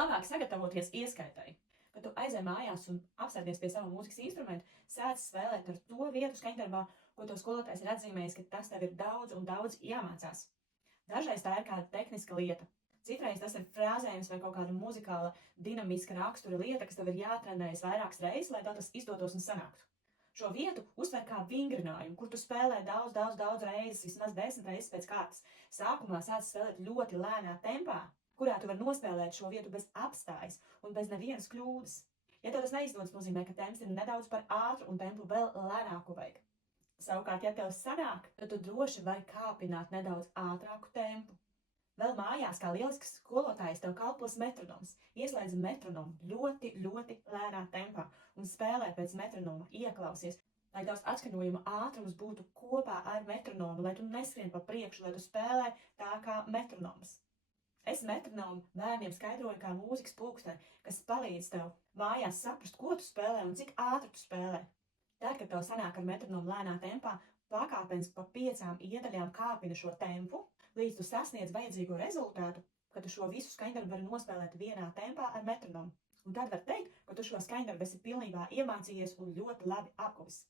labāk sagatavoties ieskaitai. Kad tu aizej mājās un apsēdies pie sava mūzikas instrumenta, sāc spēlēt ar to vietu skaņdarbā, ko to skolotājs ir atzīmējis, ka tas tev ir daudz un daudz jāmācās. Dažreiz tā ir kāda tehniska lieta. Citreiz tas ir frāzējums vai kaut kāda muzikāla, dinamiska rakstura lieta, kas tev ir jātrenējas vairākas reizes, lai tas izdotos un sanāktu. Šo vietu uztver kā vingrinājumu, kur tu spēlē daudz reizes, vismaz 10 reizes pēc kārtas. Sākumā sāc spēlēt ļoti lēnā tempā, kurā tu vari nospēlēt šo vietu bez apstājas un bez nevienas kļūdas. Ja tev tas neizdodas, nozīmē, ka temps ir nedaudz par ātru un tempu vēl lēnāku vajag. Savukārt, ja tev sanāk, tad tu droši vari kāpināt nedaudz ātrāku tempu. Vēl mājās, kā lielisks skolotājs, tev kalpos metronoms. Ieslēdz metronomu ļoti lēnā tempā un spēlē pēc metronoma, ieklausies, lai tavs atskaņojuma ātrums būtu kopā ar metronomu, lai tu neskrien pa priekšu, lai tu spēlē tā kā metronoms. Es metronomu bērniem skaidroju kā mūzikas pulksteni, kas palīdz tev mājās saprast, ko tu spēlē un cik ātri tu spēlē. Tad, kad tev sanāk ar metronomu lēnā tempā, pakāpeniski pa 5 iedaļām kāpina šo tempu, līdz tu sasniedz vajadzīgo rezultātu, ka tu šo visu skaņdarbu vari nospēlēt vienā tempā ar metronomu. Un tad var teikt, ka tu šo skaņdarbu esi pilnībā iemācījies un ļoti labi apguvis.